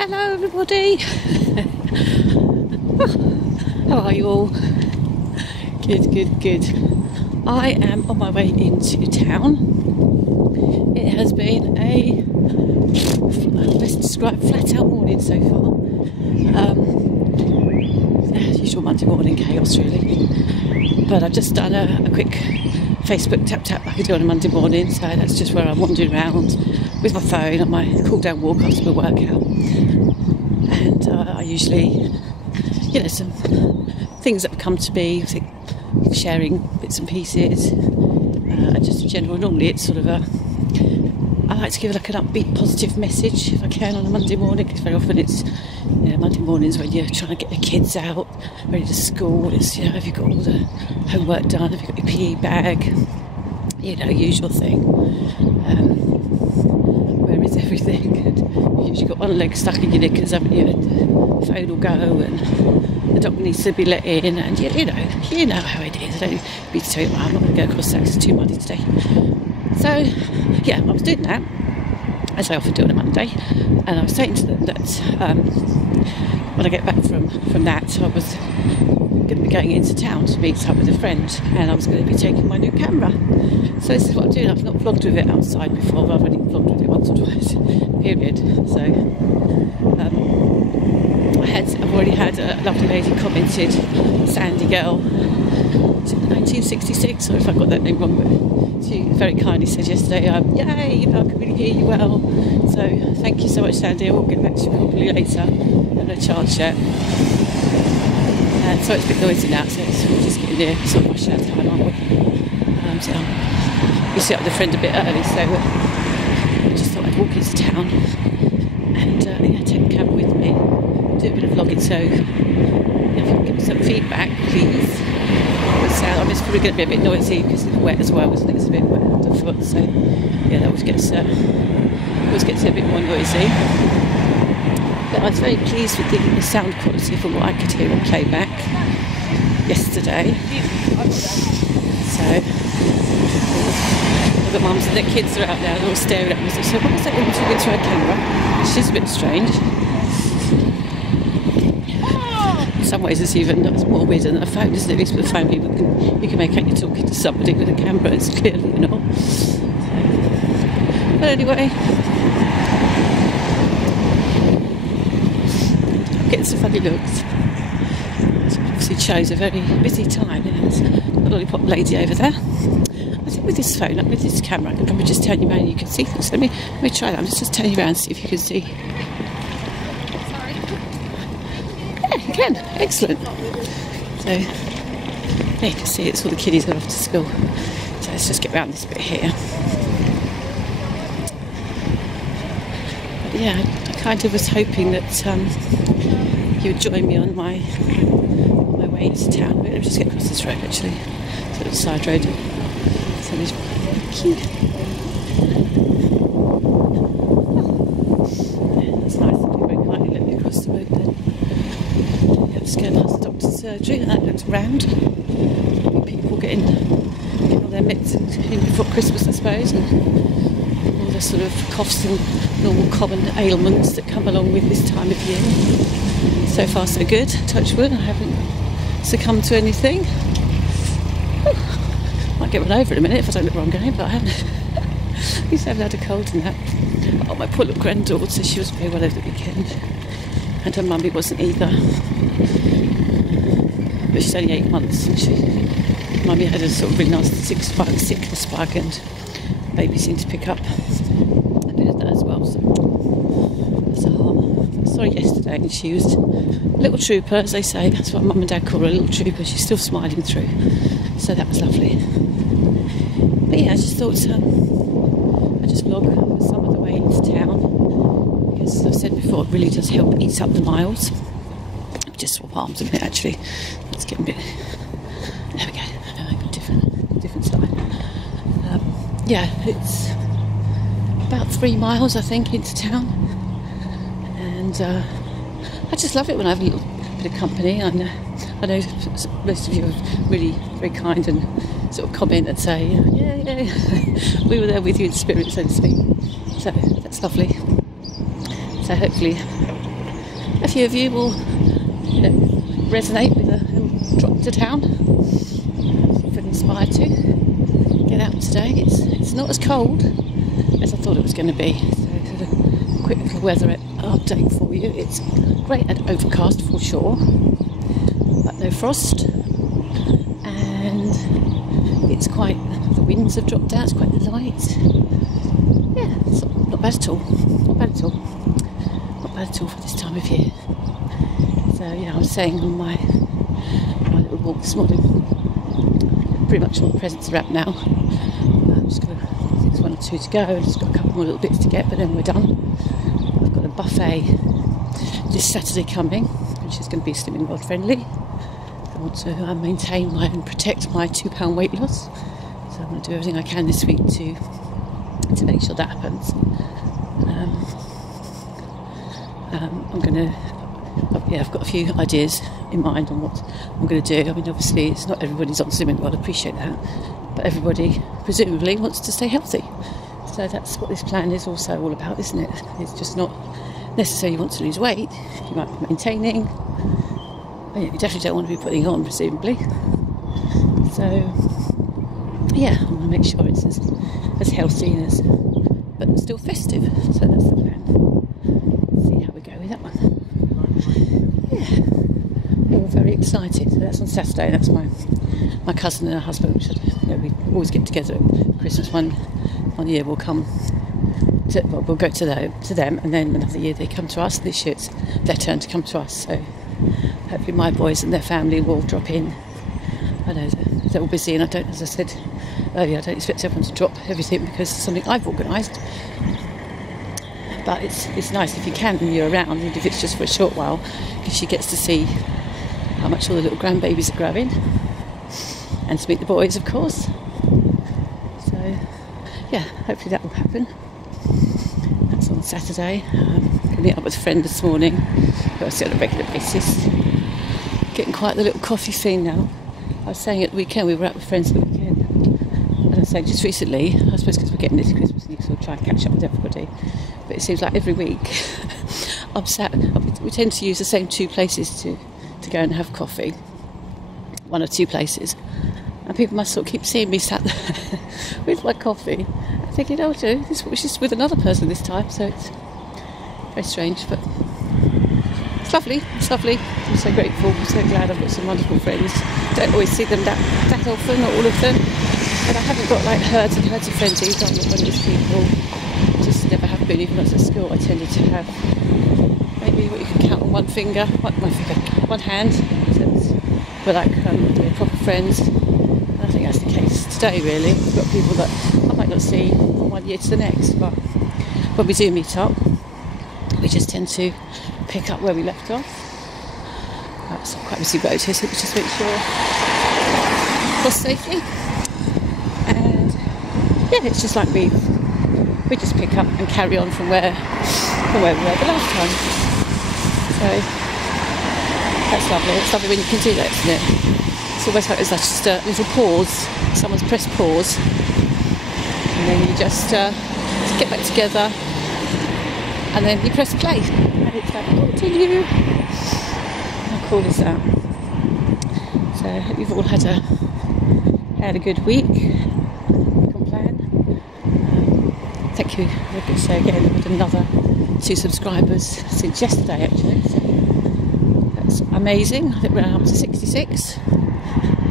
Hello everybody. How are you all? Good. I am on my way into town. It has been a, let's describe, flat out morning so far. Usual Monday morning chaos really. But I've just done a quick Facebook tap like I do on a Monday morning, so that's just where I'm wandering around with my phone on my cool down walk after my workout. And I usually, some things that have come to me, I think, sharing bits and pieces, and just in general. Normally it's sort of I like to give like an upbeat, positive message if I can on a Monday morning, because very often it's Monday mornings when you're trying to get the kids out, ready to school. It's have you got all the homework done? Have you got your PE bag? Usual thing. Where is everything? And you've usually got one leg stuck in your knickers, haven't you? And the phone will go, and the dog needs to be let in, and you know how it is. I don't need to tell you. I'm not going to go across that because it's too muddy today. So I was doing that, as I often do on a Monday, and I was saying to them that when I get back from that, I was going to be going into town to meet up with a friend, and I was going to be taking my new camera. So this is what I'm doing. I've not vlogged with it outside before, but I've only vlogged with it once or twice, period. So I've already had a lovely lady commented, Sandy Girl, 1966, or if I got that name wrong, but she very kindly said yesterday, yay, I can really hear you well. So thank you so much, Sandy. I will get back to you probably later. I haven't had a chance yet. So it's a bit noisy now, so we're just getting near sort of rush hour time, aren't we? So we sit up with a friend a bit early, so I just thought I'd walk into town and take the camera with me, do a bit of vlogging. So if you can give me some feedback, please. It's probably going to be a bit noisy because it's wet as well, isn't it? It's a bit wet underfoot, so that always gets a bit more noisy. But I was very pleased with the sound quality from what I could hear on playback yesterday. So the mums and their kids are out there, they're all staring at me. So what was that woman talking to her camera? She's a bit strange. In some ways it's even more weird than a phone, isn't it? At least with a phone you can make out you're talking to somebody. With a camera it's clearly not. But anyway, getting some funny looks. So obviously it shows a very busy time. There's a lollipop lady over there. I think with this phone, with this camera, I can probably just turn you around and you can see things. Let me try that. I'm just turn you around and see if you can see. Sorry. Yeah, you can. Excellent. So there you can see it's all the kiddies are off to school. So let's just get around this bit here. But I kind of was hoping that you would join me on my way into town. Let me just get across this road actually. So it's a side road. So there's cute. That's nice that you very kindly let me across the road then. Just going past the doctor's surgery, and that looks round. People getting all their mitts in before Christmas, I suppose, and all the sort of coughs and normal common ailments that come along with this time of year. So far so good, touch wood, I haven't succumbed to anything. Might get run over in a minute if I don't look where I'm going, but I haven't. At least I haven't had a cold in that. Oh, my poor little granddaughter, she was very well over the weekend. And her mummy wasn't either. But she's only 8 months, and mummy had a sort of really nasty sickness bug, and baby seemed to pick up a bit of that as well. So that's a heart. I saw her yesterday, and she was a little trooper, as they say. That's what mum and dad call her, a little trooper. She's still smiling through. So that was lovely. But I just thought I just vlog some of the way into town, because as I've said before, it really does help eat up the miles. Just swap arms a minute actually. Let's get a bit. There we go. Different side. It's about 3 miles I think into town, and I just love it when I have a little bit of company. I know most of you are really very kind and sort of comment and say, yeah, we were there with you in spirit, so to speak. So that's lovely. So hopefully a few of you will, resonate with a drop to town. I feel inspired to get out today. It's not as cold as I thought it was going to be. So sort of quick little weather update for you. It's great and overcast for sure, but no frost, and it's quite. The winds have dropped down. It's quite light. Yeah, it's not bad at all. Not bad at all. Not bad at all for this time of year. So I was saying on my little walk this morning, pretty much all the presents are wrapped now. I'm just going to, I think there's one or two to go. I've just got a couple more little bits to get, but then we're done. I've got a buffet this Saturday coming, which is going to be Slimming World friendly. I want to maintain and protect my £2 weight loss. So I'm going to do everything I can this week to make sure that happens. I've got a few ideas in mind on what I'm going to do. I mean, obviously, it's not everybody's on Slimming World, I appreciate that, but everybody presumably wants to stay healthy. So that's what this plan is also all about, isn't it? It's just not necessarily you want to lose weight. You might be maintaining. You definitely don't want to be putting on, presumably. So I want to make sure it's as healthy but still festive. So that's the plan. See how we go with that one. All very excited. So that's on Saturday. That's my cousin and her husband. Which we always get together at Christmas. One year we'll come. We'll go to them, and then another year they come to us. This year it's their turn to come to us. So hopefully my boys and their family will drop in. I know they're all busy, and as I said earlier, I don't expect everyone to drop everything because it's something I've organised. But it's nice if you can when you're around, and if it's just for a short while, because she gets to see how much all the little grandbabies are growing, and to meet the boys, of course. So hopefully that will happen. That's on Saturday. I'm going to meet up with a friend this morning, who I see on a regular basis. Getting quite the little coffee scene now. I was saying at the weekend, we were out with friends at the weekend, and I was saying just recently, I suppose because we're getting this Christmas and you sort of try and catch up with everybody, but it seems like every week we tend to use the same two places to go and have coffee, one or two places, and people must sort of keep seeing me sat there with my coffee, and thinking, this was just with another person this time, so it's very strange, but it's lovely. I'm so grateful. I'm so glad I've got some wonderful friends. Don't always see them that often, not all of them. But I haven't got herds and herds of friends either. I'm not one of those people. Just never have been. Even when I was at school, I tended to have maybe what you can count on one hand. We're proper friends. And I think that's the case today, really. We've got people that I might not see from one year to the next, but when we do meet up, we just tend to pick up where we left off. That's quite a busy road here, so we just make sure cross safely. And it's just like we just pick up and carry on from where we were the last time. So that's lovely. It's lovely when you can do that, isn't it? It's almost like there's just a little pause. Someone's pressed pause, and then you just get back together. And then you press play, and it's like, continue. How cool is that? So I hope you've all had a good week. Plan. Thank you. Like I say again, I've had another 2 subscribers since yesterday, actually. So that's amazing. I think we're up to 66.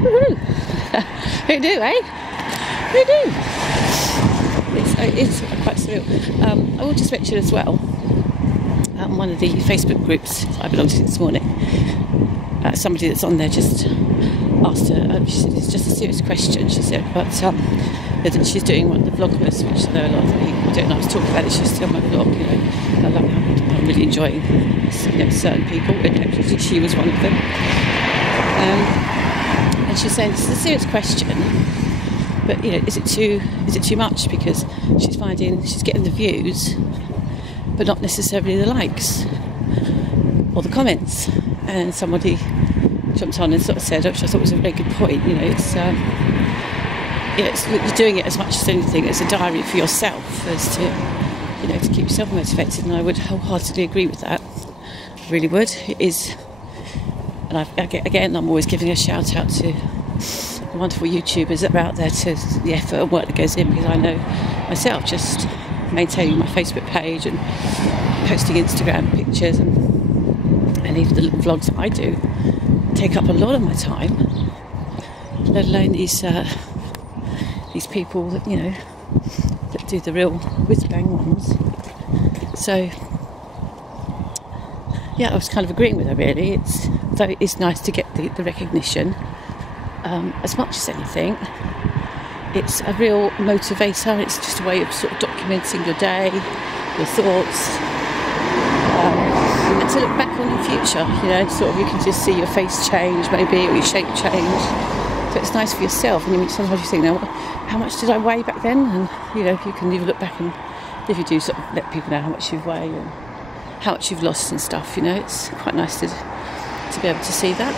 Woohoo! Who knew, eh? Who knew? It's quite surreal. I will just mention as well, one of the Facebook groups I belong to this morning, somebody that's on there just asked her, she said, it's just a serious question, she said, but she's doing one of the Vlogmas, which I know a lot of people don't know. I was talking about it, she's still on my vlog, I'm really enjoying certain people, and actually she was one of them. And she's saying, this is a serious question, but is it too much? Because she's getting the views, but not necessarily the likes or the comments. And somebody jumped on and sort of said, which I thought was a very good point. You're doing it as much as anything as a diary for yourself, as to keep yourself motivated. And I would wholeheartedly agree with that. really would. It is, and I'm always giving a shout out to the wonderful YouTubers that are out there, to the effort and work that goes in, because I know myself just maintaining my Facebook page and posting Instagram pictures and even the little vlogs that I do take up a lot of my time, let alone these people that, you know, that do the real whiz-bang ones. So yeah, I was kind of agreeing with her really. Though it is nice to get the recognition, as much as anything, it's a real motivator. It's just a way of sort of documenting your day, your thoughts, and to look back on your future, you know, sort of you can just see your face change maybe, or your shape change. So it's nice for yourself, and sometimes you think, now, how much did I weigh back then? And you know, you can even look back, and if you do sort of let people know how much you've weighed and how much you've lost and stuff, you know, it's quite nice to be able to see that.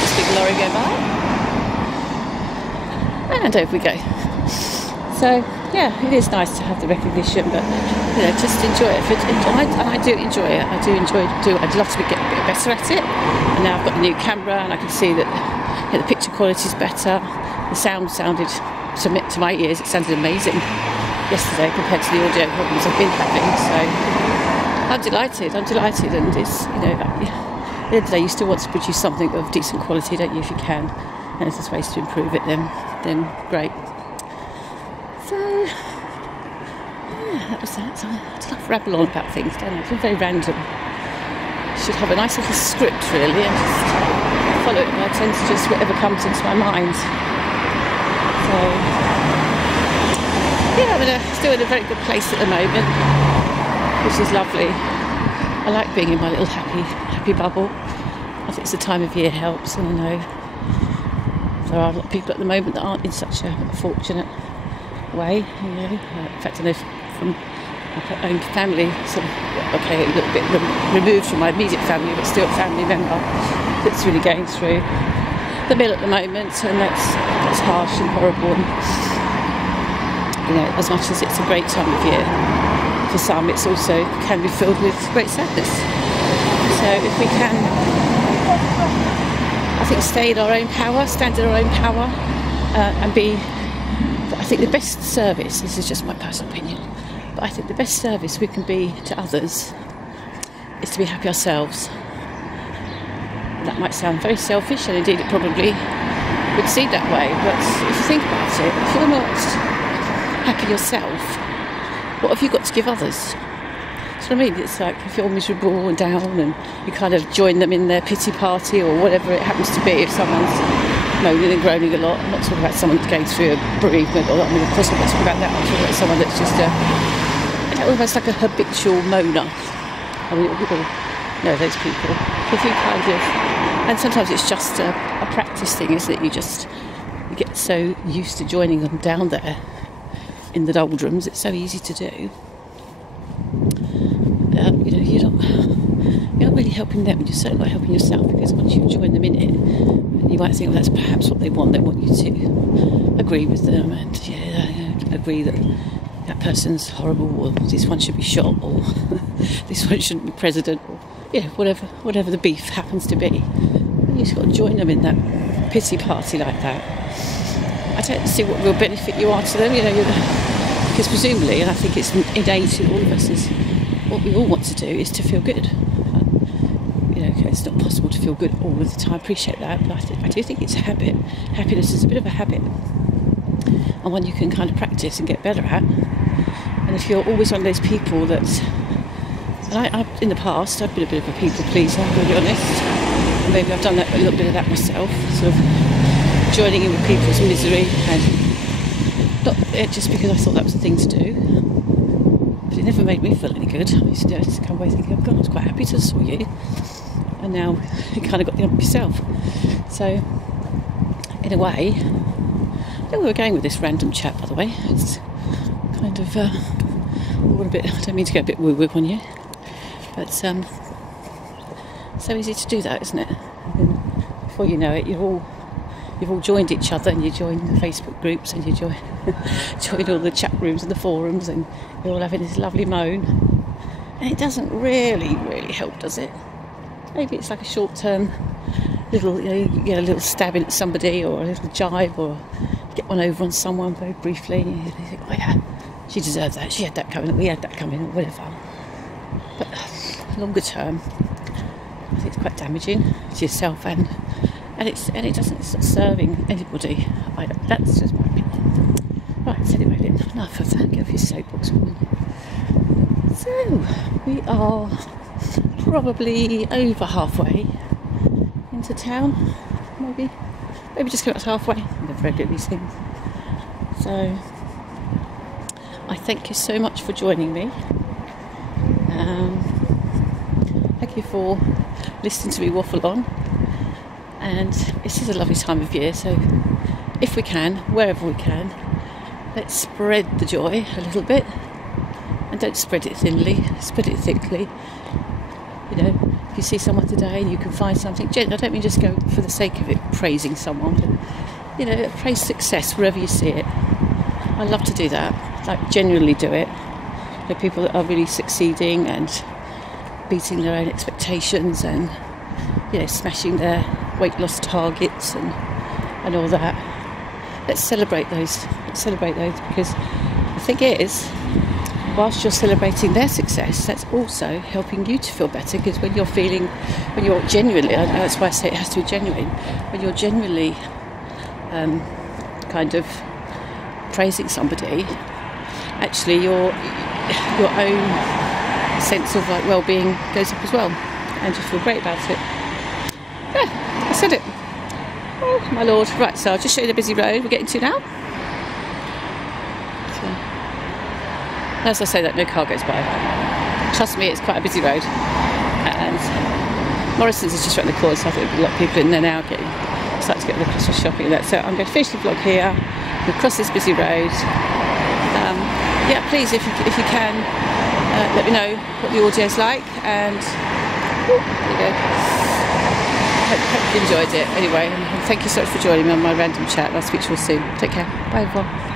This big lorry go by, and over we go. So yeah, it is nice to have the recognition, but you know, just enjoy it. And I do enjoy it. I'd love to get a bit better at it. And now I've got the new camera, and I can see that, you know, the picture quality is better. The sound sounded, to my ears, it sounded amazing yesterday compared to the audio problems I've been having. So I'm delighted, and it's, you know, at the end of the day, you still want to produce something of decent quality, don't you, if you can? And if there's ways to improve it, then great. So yeah, that was that. So I just love to ramble on about things, don't I? It's been very random. Should have a nice little script really, and just follow it. And I tend to just whatever comes into my mind. So yeah, I'm still in a very good place at the moment, which is lovely. I like being in my little happy bubble. I think it's the time of year helps, and I know there are a lot of people at the moment that aren't in such a fortunate way, you know. In fact, I know from my own family, sort of, okay, a little bit removed from my immediate family, but still a family member that's really going through the mill at the moment, and that's harsh and horrible. And, you know, as much as it's a great time of year, for some it's also can be filled with great sadness. So if we can, I think, stay in our own power, stand in our own power, and be, I think the best service, this is just my personal opinion, but I think the best service we can be to others is to be happy ourselves. That might sound very selfish, and indeed it probably would seem that way, but if you think about it, if you're not happy yourself, what have you got to give others? Do you know what I mean? It's like if you're miserable and down and you kind of join them in their pity party or whatever it happens to be. If someone's moaning and groaning a lot, I'm not talking about someone going through a bereavement, or I mean, of course I'm not talking about that. I'm talking about someone that's just almost like a habitual moaner. I mean, we all know those people. If you kind of, and sometimes it's just a practice thing, isn't it? You get so used to joining them down there in the doldrums, it's so easy to do. You know, you're not really helping them, you're certainly not helping yourself, because once you join them in it, you might think, well, that's perhaps what they want. They want you to agree with them and agree that that person's horrible, or this one should be shot, or this one shouldn't be president, or whatever the beef happens to be. And you just got to join them in that pity party like that. I don't see what real benefit you are to them, you know, because presumably, and I think it's innate in all of us, is what we all want to do is to feel good. You know, okay, it's not possible to feel good all of the time. I appreciate that, but I do think it's a habit. Happiness is a bit of a habit, and one you can kind of practice and get better at. And if you're always one of those people that, and I in the past, I've been a bit of a people pleaser, to be honest. And maybe I've done a little bit of that myself, sort of joining in with people's misery, and not just because I thought that was the thing to do, but it never made me feel any good. I used to come away thinking, oh God, I was quite happy to saw you, and now you kind of got the ump yourself. So in a way, I think we were going with this random chat, by the way. It's kind of all a bit, I don't mean to go a bit woo-woo on you, but so easy to do that, isn't it? And before you know it, you've all joined each other, and you join the Facebook groups, and you join all the chat rooms and the forums, and you're all having this lovely moan, And it doesn't really help, does it? Maybe it's like a short-term little, you get a little stabbing at somebody, or a little jibe, or get one over on someone very briefly. And you think, oh yeah, she deserves that. She had that coming. We had that coming, or whatever. But longer term, I think it's quite damaging to yourself, and it's not serving anybody. That's just my opinion. Right. So anyway, enough of that. Get off your soapbox, woman. So we are probably over halfway into town, maybe just about halfway. I'm never very good at these things. So I thank you so much for joining me. Thank you for listening to me waffle on. And this is a lovely time of year, so if we can, wherever we can, let's spread the joy a little bit. And don't spread it thinly, spread it thickly. You know, if you see someone today and you can find something, I don't mean just go for the sake of it, praising someone, but, you know, praise success wherever you see it. I love to do that, like genuinely do it. You know, people that are really succeeding and beating their own expectations and, you know, smashing their weight loss targets and all that. Let's celebrate those. Because the thing is, whilst you're celebrating their success, that's also helping you to feel better, because when you're genuinely, that's why I say it has to be genuine, when you're genuinely kind of praising somebody, actually your own sense of like well-being goes up as well, and you feel great about it. Yeah, I said it. Oh my lord. Right, so I'll just show you the busy road we're getting to now. As I say that, no car goes by. Trust me, it's quite a busy road. And Morrison's is just around the corner, so I think there'll be a lot of people in there now starting to get the Christmas shopping and that. So I'm going to finish the vlog here. We'll cross this busy road. Yeah, please, if you can, let me know what the audio's like. And there you go. Hope you enjoyed it. Anyway, and thank you so much for joining me on my random chat. I'll speak to you all soon. Take care. Bye, everyone.